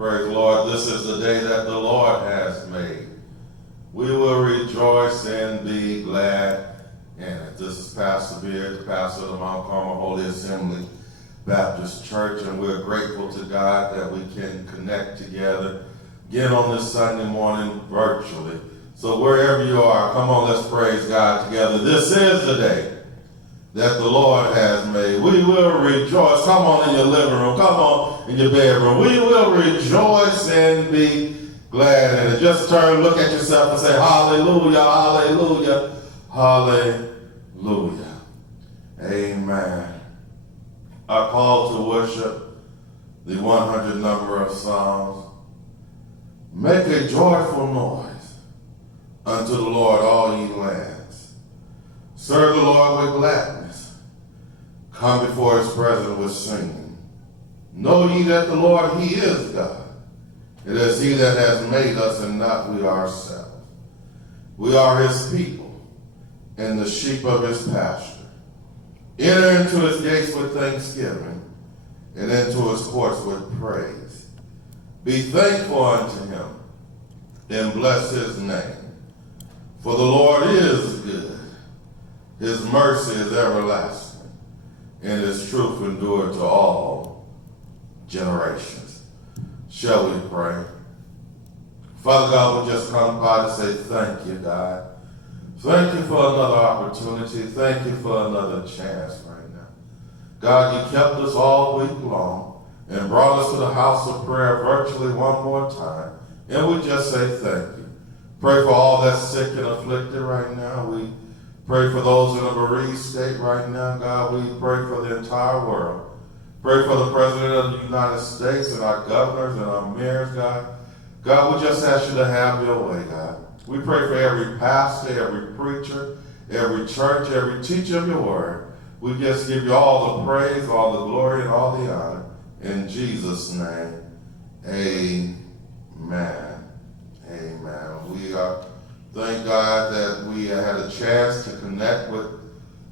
Praise the Lord. This is the day that the Lord has made. We will rejoice and be glad in it. This is Pastor Beard, the pastor of the Mount Carmel Holy Assembly Baptist Church, and we're grateful to God that we can connect together again on this Sunday morning virtually. So wherever you are, come on, let's praise God together. This is the day that the Lord has made. We will rejoice. Come on in your living room. Come on in your bedroom. We will rejoice and be glad in it. Just turn, look at yourself and say, hallelujah, hallelujah, hallelujah. Amen. Our call to worship, the 100 number of Psalms. Make a joyful noise unto the Lord, all ye lands. Serve the Lord with gladness. Come before his presence with singing. Know ye that the Lord, he is God. It is he that has made us and not we ourselves. We are his people and the sheep of his pasture. Enter into his gates with thanksgiving and into his courts with praise. Be thankful unto him and bless his name. For the Lord is good. His mercy is everlasting, and his truth endure to all generations. Shall we pray? Father God, we just come by to say thank you, God. Thank you for another opportunity. Thank you for another chance right now. God, you kept us all week long and brought us to the house of prayer virtually one more time. And we just say thank you. Pray for all that's sick and afflicted right now. We pray for those in a bereaved state right now, God. We pray for the entire world. Pray for the President of the United States and our governors and our mayors, God. God, we just ask you to have your way, God. We pray for every pastor, every preacher, every church, every teacher of your word. We just give you all the praise, all the glory, and all the honor. In Jesus' name, amen. Amen. We thank God that we had a chance to connect with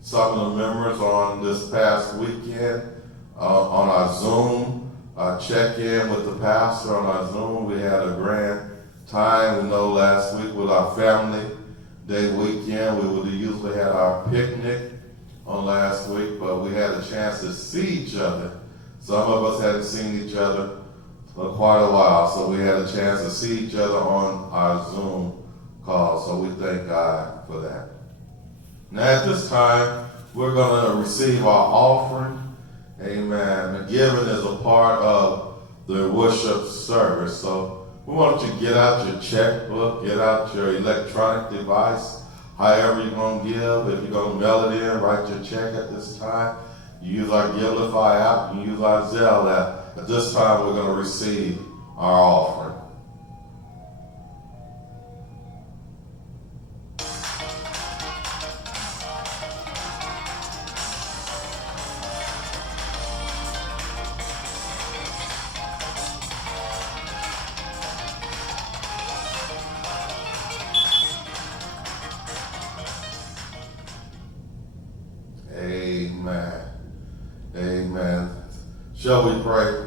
some of the members on this past weekend on our Zoom check-in with the pastor on our Zoom. We had a grand time. We know last week with our family day weekend, we would have usually had our picnic on last week, but we had a chance to see each other. Some of us hadn't seen each other for quite a while, so we had a chance to see each other on our Zoom call, so we thank God for that. Now at this time, we're going to receive our offering. Amen. And giving is a part of the worship service, so we want you to get out your checkbook, get out your electronic device, however you're going to give. If you're going to mail it in, write your check at this time. You use our Givelify app, you use our Zelle app. At this time, we're going to receive our offering. Amen. Amen. Shall we pray?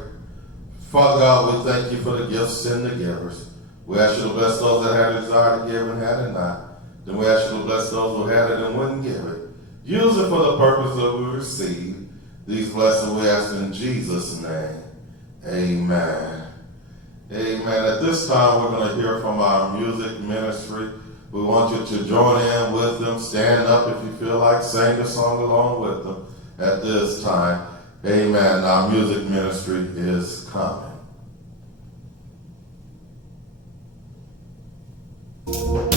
Father God, we thank you for the gifts and the givers. We ask you to bless those that had a desire to give and had it not. Then we ask you to bless those who had it and wouldn't give it. Use it for the purpose that we receive. These blessings we ask in Jesus' name. Amen. Amen. At this time, we're going to hear from our music ministry. We want you to join in with them. Stand up if you feel like, sing a song along with them at this time. Amen. Our music ministry is coming. Lord,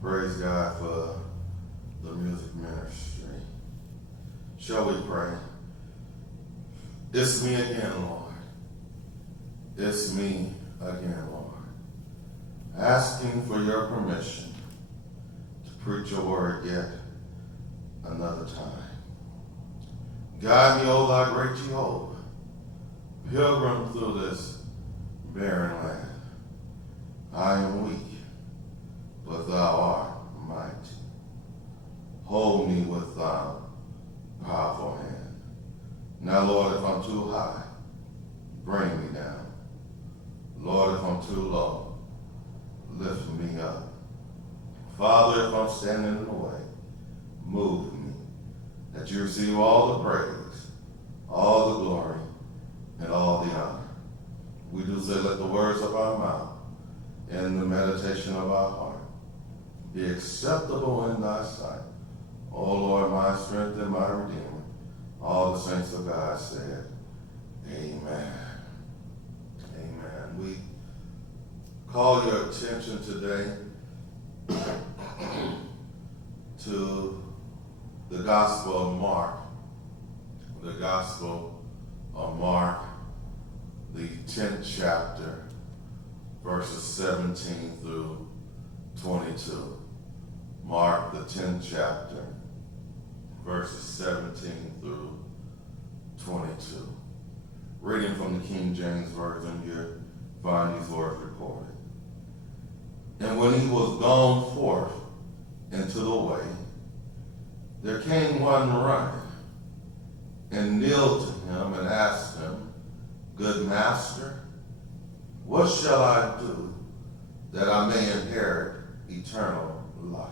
Praise God for the music ministry. Shall we pray? It's me again, Lord. It's me again, Lord. Asking for your permission to preach your word yet another time. Guide me, O thou great Jehovah, pilgrim through this barren land. I am weak, but thou art mighty. Hold me with thy powerful hand. Now, Lord, if I'm too high, bring me down. Lord, if I'm too low, lift me up. Father, if I'm standing in the way, move me, that you receive all the praise, all the glory, and all the honor. We do say, let the words of our mouth and the meditation of our heart be acceptable in thy sight. O Lord, my strength and my redeemer. All the saints of God said, amen. Amen. We call your attention today to the Gospel of Mark. The Gospel of Mark, the 10th chapter, verses 17 through 22. Mark, the 10th chapter, verses 17 through 22. Reading from the King James Version, you find these words recorded. And when he was gone forth into the way, there came one running and kneeled to him and asked him, Good master, what shall I do that I may inherit eternal life?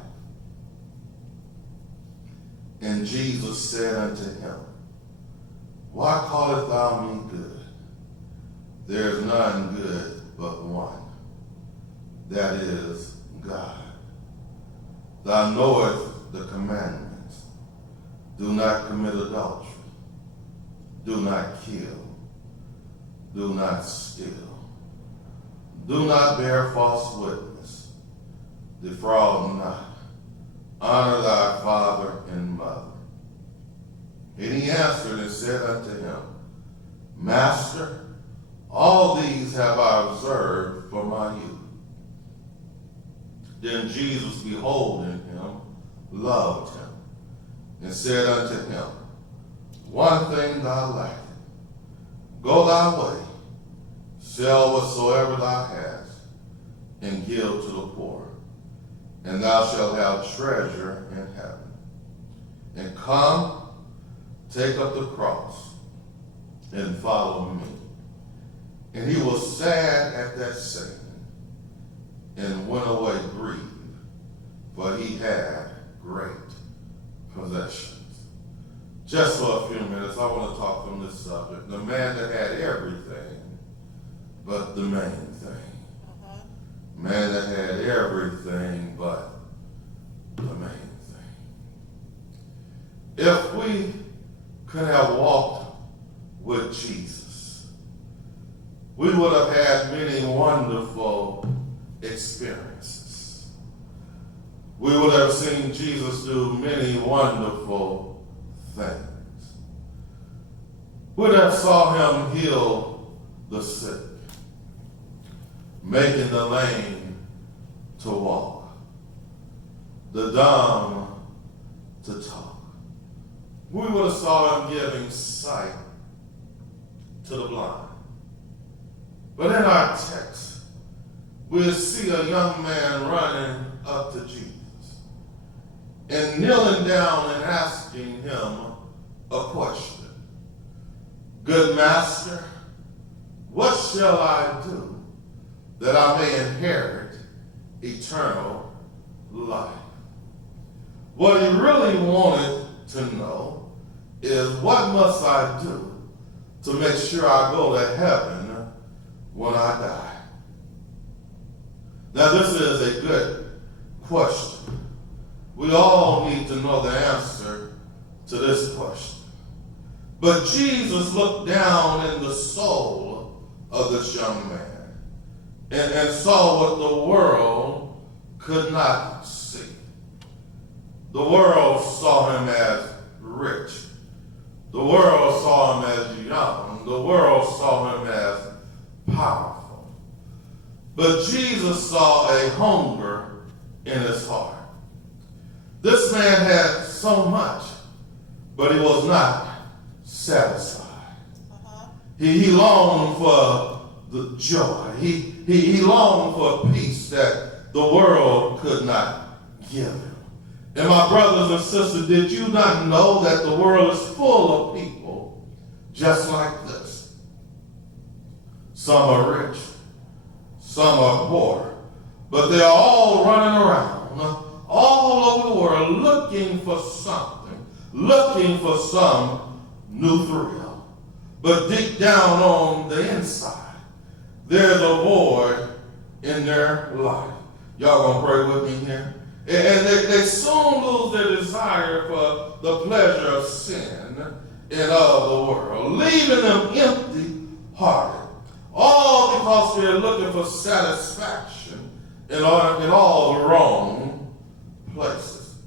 And Jesus said unto him, Why callest thou me good? There is none good but one, that is God. Thou knowest the commandments. Do not commit adultery. Do not kill. Do not steal. Do not bear false witness. Defraud not. Honor thy father and mother. And he answered and said unto him, Master, all these have I observed from my youth. Then Jesus, beholding him, loved him, and said unto him, One thing thou lackest. Go thy way, sell whatsoever thou hast, and give to the poor, and thou shalt have treasure in heaven. And come, take up the cross, and follow me. And he was sad at that saying, and went away grieved, for he had great possessions. Just for a few minutes, I want to talk on this subject. The man that had everything but the main thing. Man that had everything but the main thing. If we could have walked with Jesus, we would have had many wonderful experiences. We would have seen Jesus do many wonderful things. We'd have saw him heal the sick, making the lame to walk, the dumb to talk. We would have saw him giving sight to the blind. But in our text, we'll see a young man running up to Jesus and kneeling down and asking him a question. Good master, what shall I do that I may inherit eternal life? What he really wanted to know is, what must I do to make sure I go to heaven when I die? Now, this is a good question. We all need to know the answer to this question. But Jesus looked down in the soul of this young man and saw what the world could not see. The world saw him as rich. The world saw him as young. The world saw him as powerful. But Jesus saw a hunger in his heart. This man had so much, but he was not satisfied. He longed for the joy. He longed for peace that the world could not give him. And my brothers and sisters, did you not know that the world is full of people just like this? Some are rich, some are poor, but they're all running around all over the world looking for something, looking for some new thrill. But deep down on the inside, there's a void in their life. Y'all gonna pray with me here? And they soon lose their desire for the pleasure of sin and of the world, leaving them empty-hearted, all because they're looking for satisfaction in all the wrong places.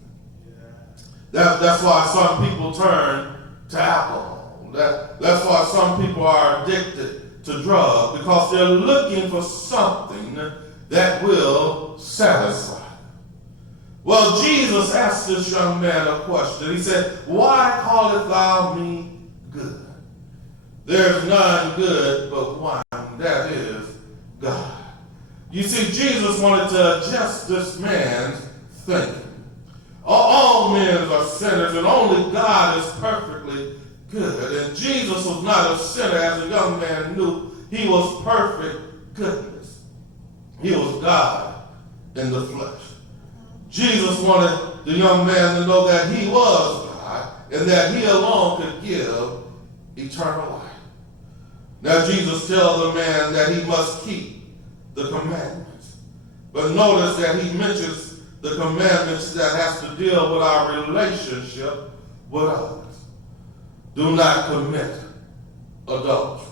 That's why some people turn to alcohol. That's why some people are addicted to drugs, because they're looking for something that will satisfy them. Well, Jesus asked this young man a question. He said, Why callest thou me good? There's none good but one, that is God. You see, Jesus wanted to adjust this man's thinking. All men are sinners, and only God is perfectly good. And Jesus was not a sinner, as the young man knew. He was perfect goodness. He was God in the flesh. Jesus wanted the young man to know that he was God, and that he alone could give eternal life. Now Jesus tells the man that he must keep the commandments. But notice that he mentions the commandments that has to deal with our relationship with others. Do not commit adultery.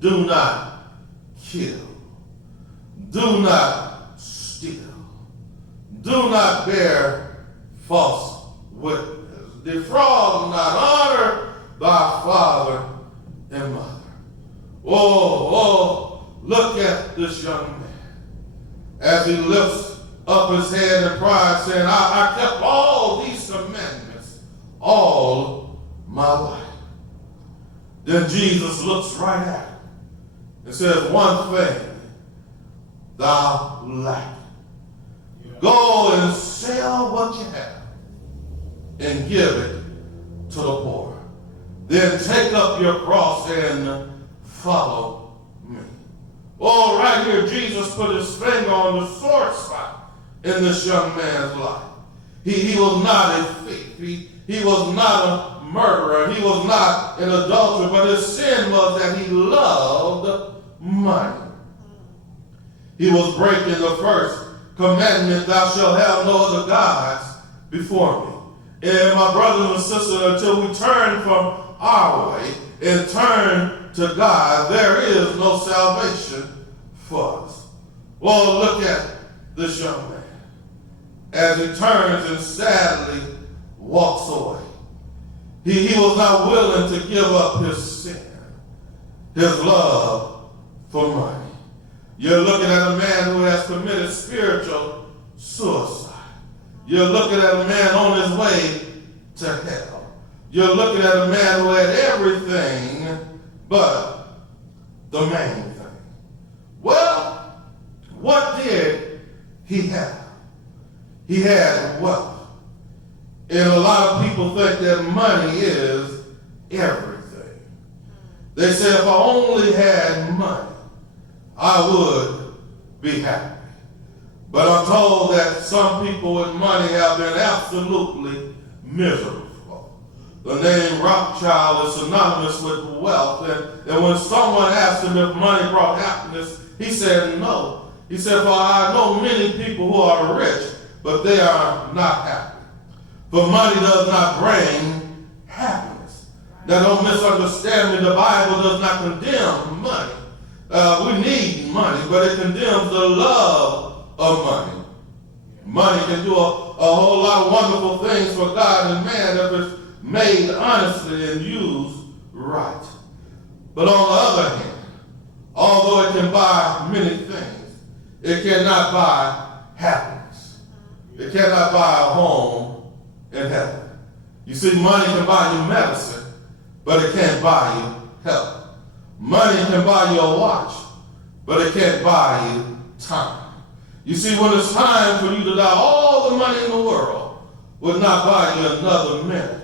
Do not kill. Do not steal. Do not bear false witness. Defraud not. Honor thy father and mother. Oh, look at this young man as he lifts up his head in pride, saying, I kept all these commandments all my life. Then Jesus looks right at him and says, one thing thou lack. Go and sell what you have and give it to the poor. Then take up your cross and follow me. Oh, right here, Jesus put his finger on the sore spot in this young man's life. He was not a thief. He was not a murderer. He was not an adulterer, but his sin was that he loved money. He was breaking the first commandment, thou shalt have no other gods before me. And my brothers and sisters, until we turn from our way and turn to God, there is no salvation for us. Well, look at this young man as he turns and sadly walks away. He was not willing to give up his sin, his love for money. You're looking at a man who has committed spiritual suicide. You're looking at a man on his way to hell. You're looking at a man who had everything but the main thing. Well, what did he have? He had wealth. And a lot of people think that money is everything. They say, if I only had money, I would be happy. But I'm told that some people with money have been absolutely miserable. The name Rothschild is synonymous with wealth. And when someone asked him if money brought happiness, he said no. He said, for I know many people who are rich, but they are not happy. For money does not bring happiness. Now don't misunderstand me. The Bible does not condemn money. We need money, but it condemns the love of money. Money can do a whole lot of wonderful things for God and man if it's made honestly and used right. But on the other hand, although it can buy many things, it cannot buy happiness. It cannot buy a home in heaven. You see, money can buy you medicine, but it can't buy you health. Money can buy you a watch, but it can't buy you time. You see, when it's time for you to die, all the money in the world would not buy you another minute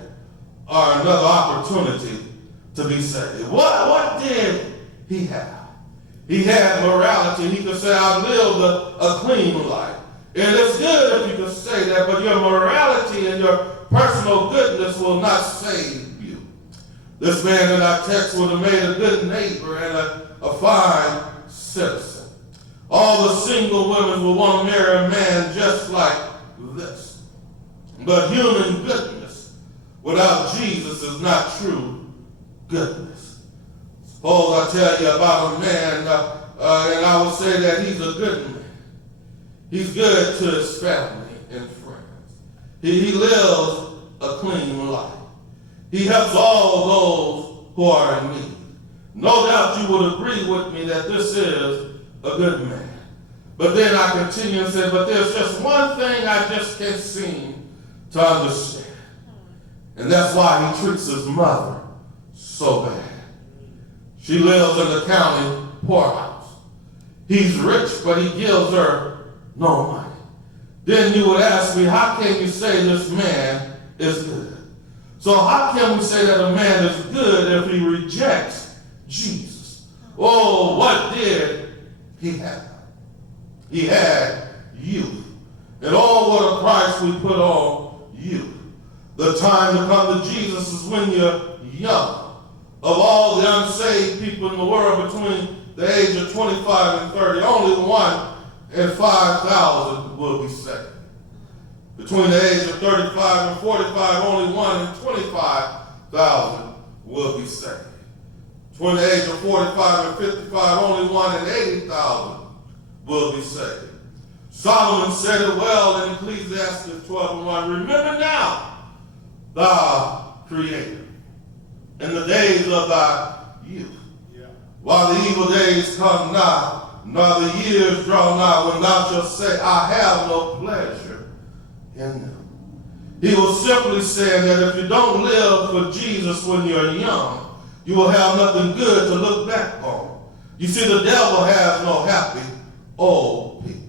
or another opportunity to be saved. What did he have? He had morality. He could say, I lived a clean life. And it's good if you could say that, but your morality and your personal goodness will not save you. This man in our text would have made a good neighbor and a fine citizen. All the single women will want to marry a man just like this. But human goodness without Jesus is not true goodness. Suppose I tell you about a man, and I would say that he's a good man. He's good to his family and friends. He lives a clean life. He helps all those who are in need. No doubt you would agree with me that this is a good man. But then I continue and say, but there's just one thing I just can't seem to understand. And that's why he treats his mother so bad. She lives in the county poorhouse. He's rich, but he gives her no money. Then you would ask me, how can you say this man is good? So how can we say that a man is good if he rejects Jesus? Oh, what did he have? He had youth. And oh, what a price we put on youth. The time to come to Jesus is when you're young. of all the unsaved people in the world between the age of 25 and 30, only 1 in 5,000 will be saved. Between the age of 35 and 45, only 1 in 25,000 will be saved. Between the age of 45 and 55, only 1 in 80,000 will be saved. Solomon said it well in Ecclesiastes 12:1. Remember now thy Creator in the days of thy youth, while the evil days come not, nor the years draw nigh, when thou shalt say, I have no pleasure in them. He was simply saying that if you don't live for Jesus when you're young, you will have nothing good to look back on. You see, the devil has no happy old people.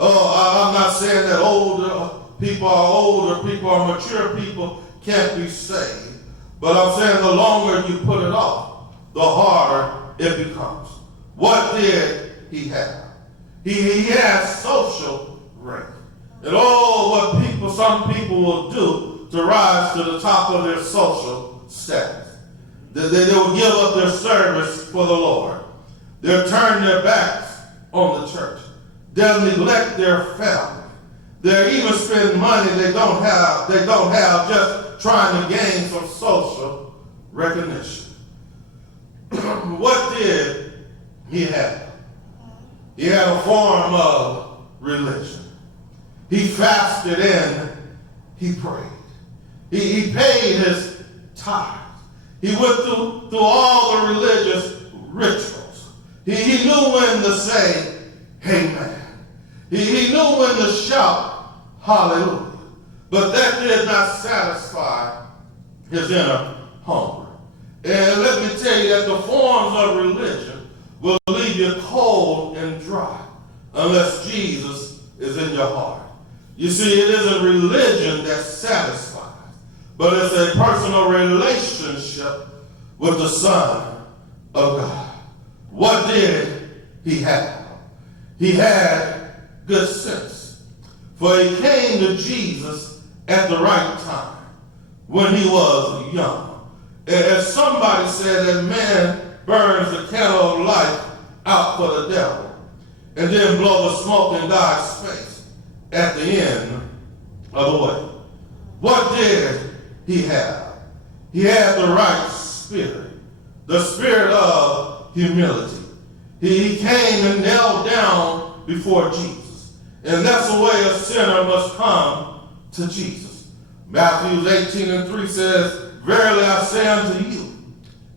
Oh, I'm not saying that older people or mature people can't be saved. But I'm saying the longer you put it off, the harder it becomes. What did he have? He had social rank. And what some people will do to rise to the top of their social status. They will give up their service for the Lord. They'll turn their backs on the church. They'll neglect their family. They'll even spend money they don't have just trying to gain some social recognition. What did he have? He had a form of religion. He fasted and he prayed. He paid his tithes. He went through all the religious rituals. He knew when to say, amen. He knew when to shout, hallelujah. But that did not satisfy his inner hunger. And let me tell you that the forms of religion will leave you cold and dry unless Jesus is in your heart. You see, it isn't religion that satisfies, but it's a personal relationship with the Son of God. What did he have? He had good sense, for he came to Jesus at the right time when he was young. As somebody said, that man burns the candle of life out for the devil and then blow the smoke in God's face at the end of the way. What did he have? He had the right spirit, the spirit of humility. He came and knelt down before Jesus. And that's the way a sinner must come to Jesus. Matthew 18:3 says, verily I say unto you,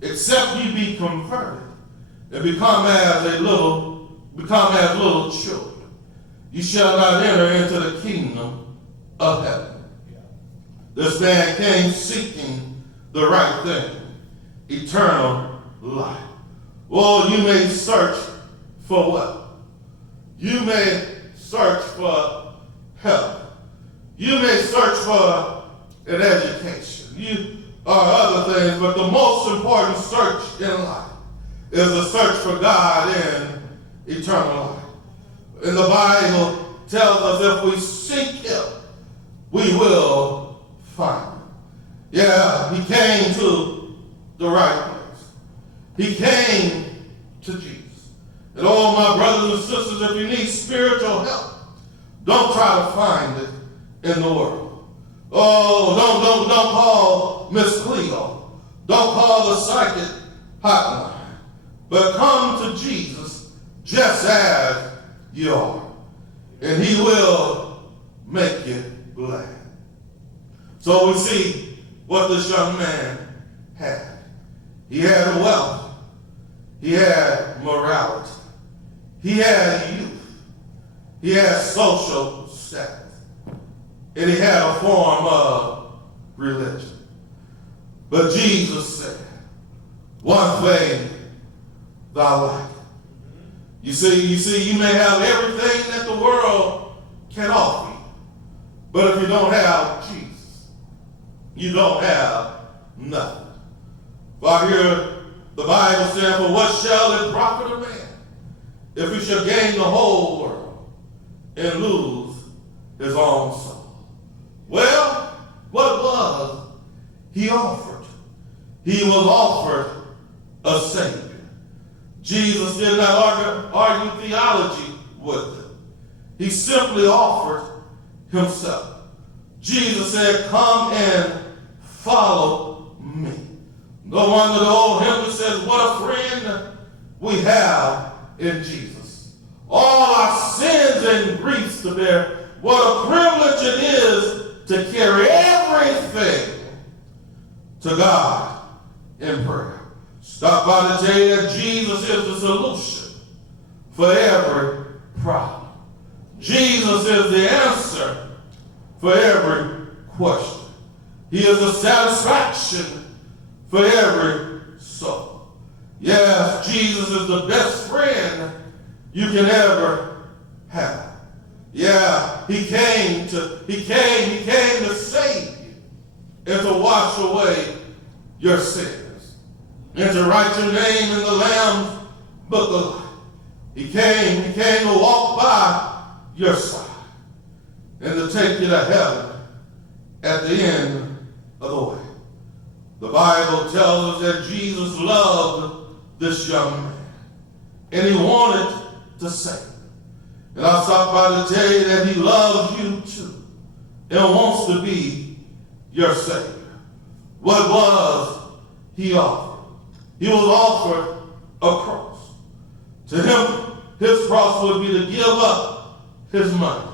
except ye be converted and become as little children, you shall not enter into the kingdom of heaven. This man came seeking the right thing, eternal life. Well, you may search for what? You may search for health. You may search for an education. Other things, but the most important search in life is the search for God in eternal life. And the Bible tells us if we seek him, we will find him. Yeah, he came to the right place. He came to Jesus. And all my brothers and sisters, if you need spiritual help, don't try to find it in the world. Oh, don't call Miss Cleo. Don't call the psychic hotline. But come to Jesus just as you are. And he will make you glad. So we see what this young man had. He had wealth. He had morality. He had youth. He had social status. And he had a form of religion. But Jesus said, one thing thou lackest. You see, you may have everything that the world can offer you. But if you don't have Jesus, you don't have nothing. For I hear the Bible saying, for what shall it profit a man if he shall gain the whole world and lose his own soul? Well, what was he offered? he was offered a Savior. Jesus did not argue theology with them. He simply offered himself. Jesus said, come and follow me. No wonder the old hymn says, what a friend we have in Jesus. All our sins and griefs to bear. What a privilege it is to carry everything to God in prayer. Stop by to tell you that Jesus is the solution for every problem. Jesus is the answer for every question. He is the satisfaction for every soul. Yes, Jesus is the best friend you can ever have. Yeah, he came to save you and to wash away your sins and to write your name in the Lamb's book of life. He came to walk by your side and to take you to heaven at the end of the way. The Bible tells us that Jesus loved this young man and he wanted to save him. And I'll stop by to tell you that he loves you too and wants to be your Savior. What was he offered? He was offered a cross. To him, his cross would be to give up his money.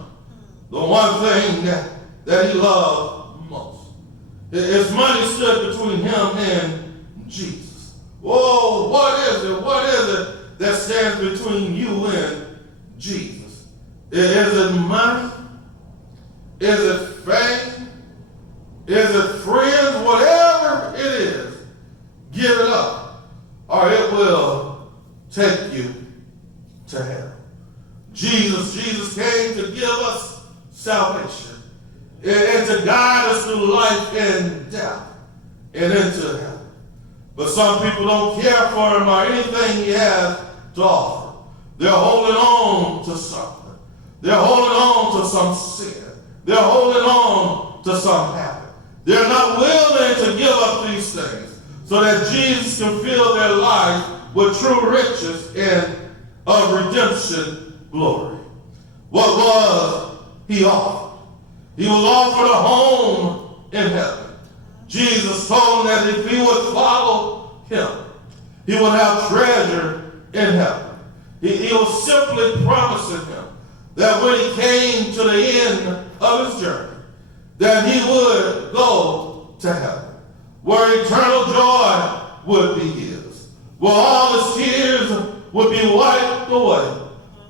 The one thing that he loved most. His money stood between him and Jesus. Whoa, what is it that stands between you and Jesus? Is it money? Is it fame? Is it friends? Whatever it is, give it up, or it will take you to hell. Jesus came to give us salvation and to guide us through life and death and into heaven. But some people don't care for him or anything he has to offer. They're holding on to something. They're holding on to some sin. They're holding on to some habit. They're not willing to give up these things so that Jesus can fill their life with true riches and of redemption glory. What was he offered? He was offered a home in heaven. Jesus told him that if he would follow him, he would have treasure in heaven. He was simply promising him that when he came to the end of his journey, that he would go to heaven, where eternal joy would be his, where all his tears would be wiped away.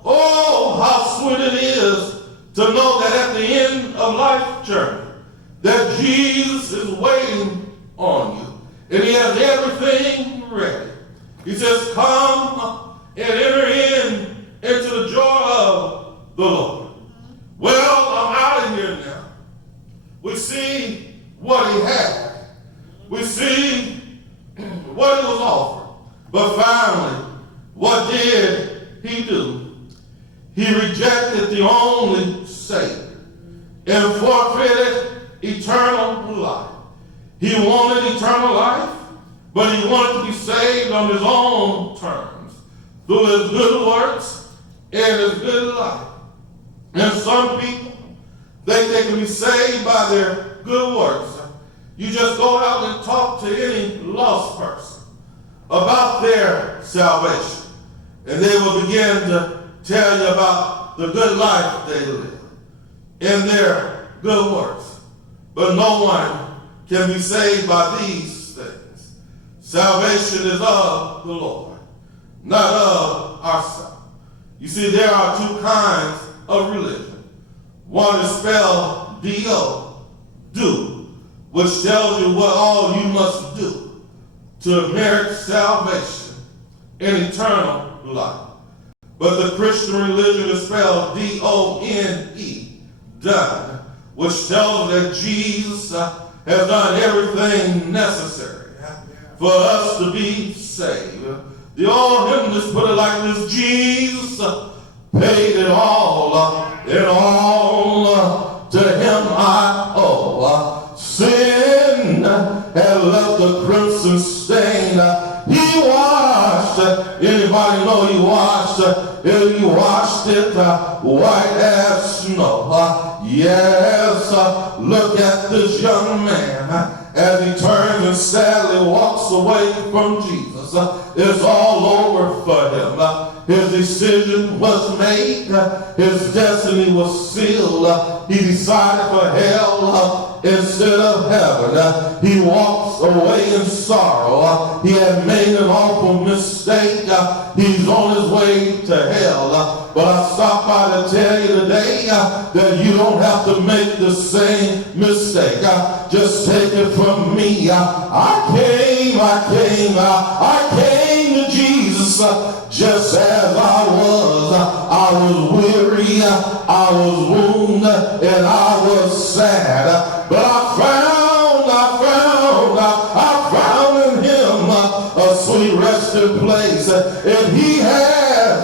Oh, how sweet it is to know that at the end of life's journey, that Jesus is waiting on you, and he has everything ready. He says, come and enter into the joy of the Lord. Well, I'm out of here now. We see what he had. We see what he was offered. But finally, what did he do? He rejected the only Savior and forfeited eternal life. He wanted eternal life, but he wanted to be saved on his own terms, through his good works and his good life. And some people think they can be saved by their good works. You just go out and talk to any lost person about their salvation, and they will begin to tell you about the good life they live in their good works. But no one can be saved by these things. Salvation is of the Lord, not of ourselves. You see, there are two kinds of religion. One is spelled D-O, do, which tells you what all you must do to merit salvation and eternal life. But the Christian religion is spelled D-O-N-E, done, which tells that Jesus has done everything necessary for us to be saved. The old hymn just put it like this: Jesus paid it all, and all to him I owe. Sin had left the crimson crimson stain. He washed, anybody know he washed it white as snow. Yes, look at this young man as he turns and sadly walks away from Jesus. It's all over for him. His decision was made. His destiny was sealed. He decided for hell instead of heaven. He walks away in sorrow. He had made an awful mistake. He's on his way to hell. But I stopped by to tell you today that you don't have to make the same mistake. Just take it from me. I came to Jesus just as I was. I was weary, I was wounded, and I was sad. But I found in him a sweet resting place. And he has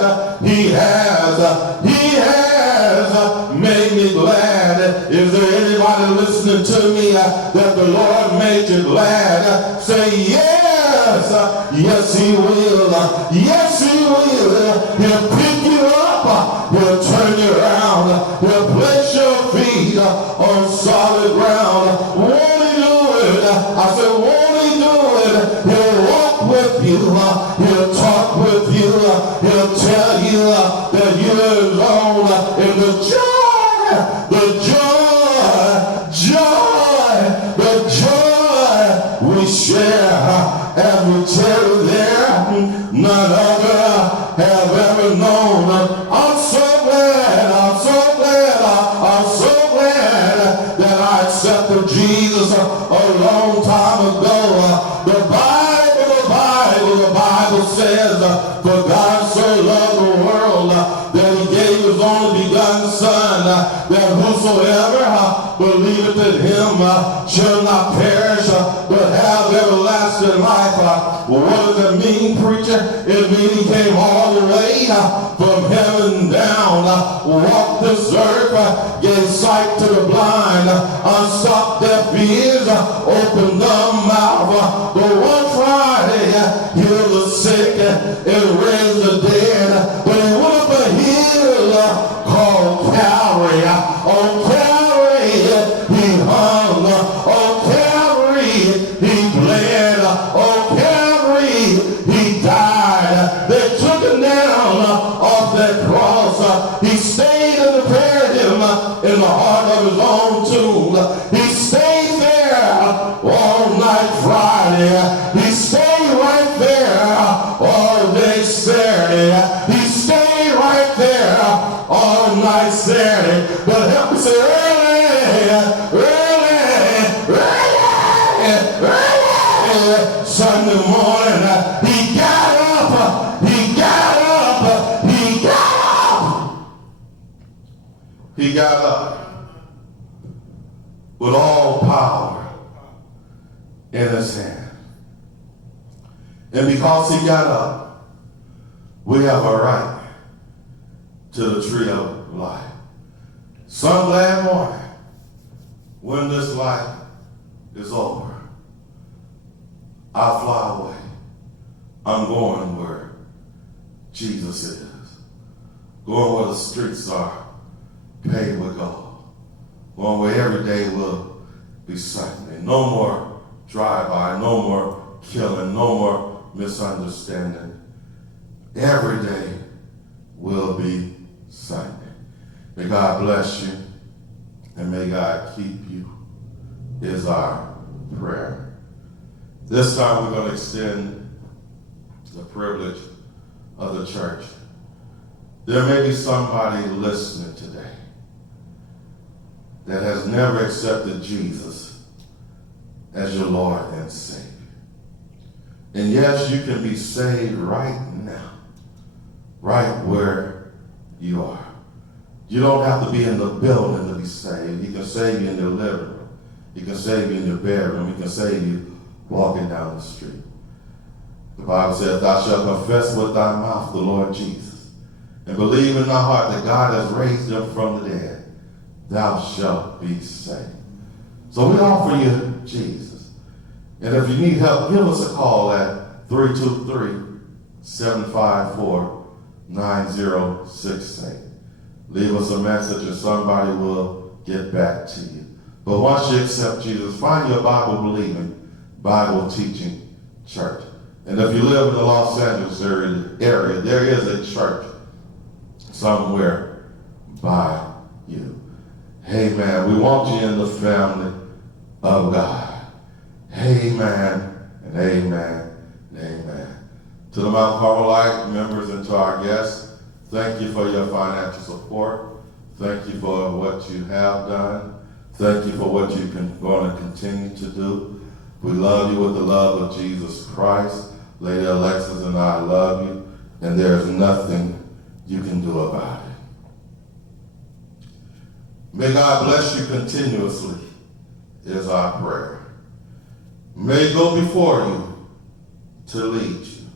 made me glad. Is there anybody listening to me that the Lord made you glad? Say yes. Yes, he will. Yes, he will. He'll pick you up. He'll turn you around. He'll place your feet on solid ground. Won't he do it? I said, won't he do it? He'll walk with you. He'll talk with you. He'll tell you that you're his own. And the joy we share as we tarry there, none other have ever known. I'm so glad that I accepted Jesus a long time ago. The Bible says, for God so loved the world that he gave his only begotten Son, that whosoever believeth in him shall not perish, but have everlasting life. Well, what does it mean, preacher? It means he came all the way from heaven down, walked this earth, gave sight to the blind, unstopped deaf ears, opened dumb mouth. But one Friday, healed the sick and raised the dead. But he went up a hill called Calvary. On Calvary, he hung. On Calvary, he bled. On Calvary, he died. They took him down off that cross. He stayed and prepared him in the heart of his own tomb. He stayed there all night Friday. He stayed right there all day Saturday. He stayed right there all night Saturday. But help me say early Sunday morning, he got up. He got up with all power in his hand. And because he got up, we have a right to the tree of life. Some glad morning, when this life is over, I'll fly away. I'm going where Jesus is. Going where the streets are paved with gold. Going where every day will be Sunday. No more drive-by, no more killing, no more misunderstanding. Every day will be Sunday. May God bless you and may God keep you is our prayer. This time we're going to extend the privilege of the church. There may be somebody listening today that has never accepted Jesus as your Lord and Savior. And yes, you can be saved right now, right where you are. You don't have to be in the building to be saved. He can save you in your living room. He can save you in your bedroom. He can save you walking down the street. The Bible says, thou shalt confess with thy mouth the Lord Jesus, and believe in thy heart that God has raised him from the dead, thou shalt be saved. So we offer you Jesus. And if you need help, give us a call at 323-754-9068. Leave us a message and somebody will get back to you. But once you accept Jesus, find your Bible-believing, Bible-teaching church. And if you live in the Los Angeles area, there is a church somewhere by you. Amen. We want you in the family of God. Amen and amen and amen. To the Mount Carmelite members and to our guests, thank you for your financial support. Thank you for what you have done. Thank you for what you're going to continue to do. We love you with the love of Jesus Christ. Lady Alexis and I love you, and there's nothing you can do about it. May God bless you continuously is our prayer. May He go before you to lead you.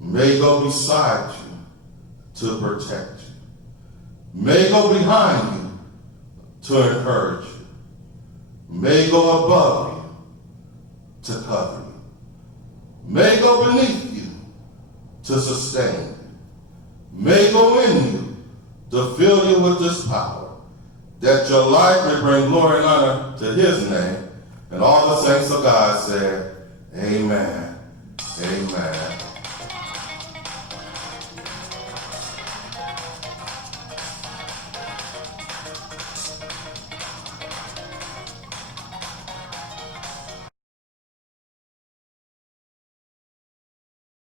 May He go beside you to protect you. May He go behind you to encourage you. May He go above you to cover you. May He go beneath you to sustain you. May He go in you to fill you with this power, that your life may bring glory and honor to His name. And all the saints of God said, amen, amen.